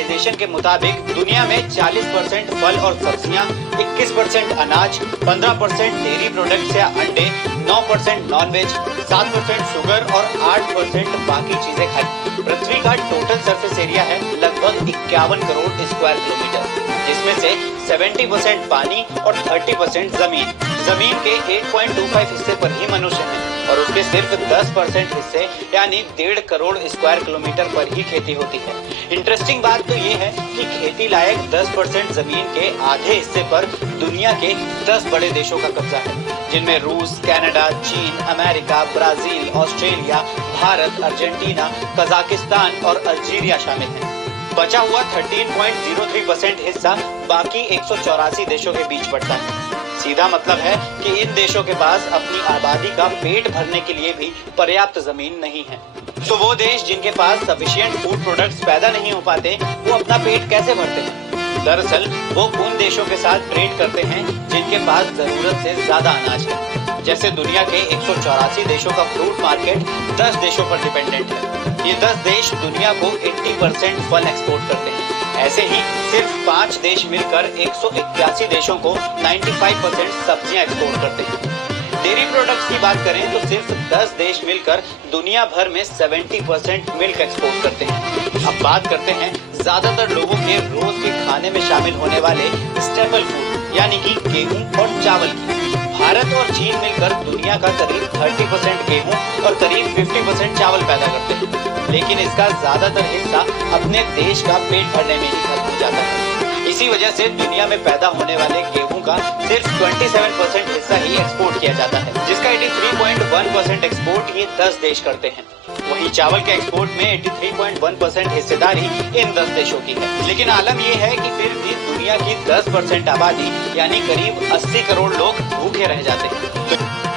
Organisation के मुताबिक दुनिया में 40% फल और सब्जियां, 21% अनाज, 15% डेयरी प्रोडक्ट्स या अंडे, 9% नॉनवेज, 7% शुगर और 8% बाकी चीजें खाई। पृथ्वी का टोटल सरफेस एरिया है लगभग 51 करोड़ स्क्वायर किलोमीटर, जिसमें से 70% पानी और 30% जमीन। जमीन के 8.25 हिस्से पर ही मनुष्य है और उसके सिर्फ 10% हिस्से यानी 1.5 करोड़ स्क्वायर किलोमीटर पर ही खेती होती है। इंटरेस्टिंग बात तो ये है कि खेती लायक 10% जमीन के आधे हिस्से पर दुनिया के 10 बड़े देशों का कब्जा है, जिनमें रूस, कनाडा, चीन, America, Brazil, Australia, Bharat, Argentina, Kazakhstan और अल्जीरिया शामिल है। बचा हुआ 13.03% हिस्सा बाकी 184 देशों के बीच बढ़ता है। सीधा मतलब है कि इन देशों के पास अपनी आबादी का पेट भरने के लिए भी पर्याप्त जमीन नहीं है। तो वो देश जिनके पास सफिशिएंट फूड प्रोडक्ट्स पैदा नहीं हो पाते, वो अपना पेट कैसे भरते हैं? दरअसल वो उन देशों के साथ ट्रेड करते हैं जिनके पास जरूरत से ज्यादा अनाज है। जैसे दुनिया के 184 देशों का फ्रूट मार्केट 10 देशों पर डिपेंडेंट है। ये 10 देश दुनिया को 80% फल एक्सपोर्ट करते हैं। ऐसे ही सिर्फ 5 देश मिलकर 181 देशों को 95% सब्जियां एक्सपोर्ट करते हैं। डेयरी प्रोडक्ट्स की बात करें तो सिर्फ 10 देश मिलकर दुनिया भर में 70% मिल्क एक्सपोर्ट करते हैं। अब बात करते हैं ज्यादातर लोगों के रोज के खाने में शामिल होने वाले स्टेपल फूड यानी कि गेहूं और चावल की। भारत और चीन मिलकर दुनिया का करीब 30% गेहूं और करीब 50% चावल पैदा करते हैं, लेकिन इसका ज्यादातर हिस्सा अपने देश का पेट भरने में ही खत्म हो जाता है। इसी वजह से दुनिया में पैदा होने वाले गेहूं का सिर्फ 27% हिस्सा ही एक्सपोर्ट किया जाता है, जिसका 83.1% एक्सपोर्ट ये 10 देश करते हैं। वहीं चावल के एक्सपोर्ट में 83.1% हिस्सेदारी इन 10 देशों की है। लेकिन आलम यह है कि फिर भी दुनिया की 10% आबादी यानी करीब 80 करोड़ लोग भूखे रह जाते हैं।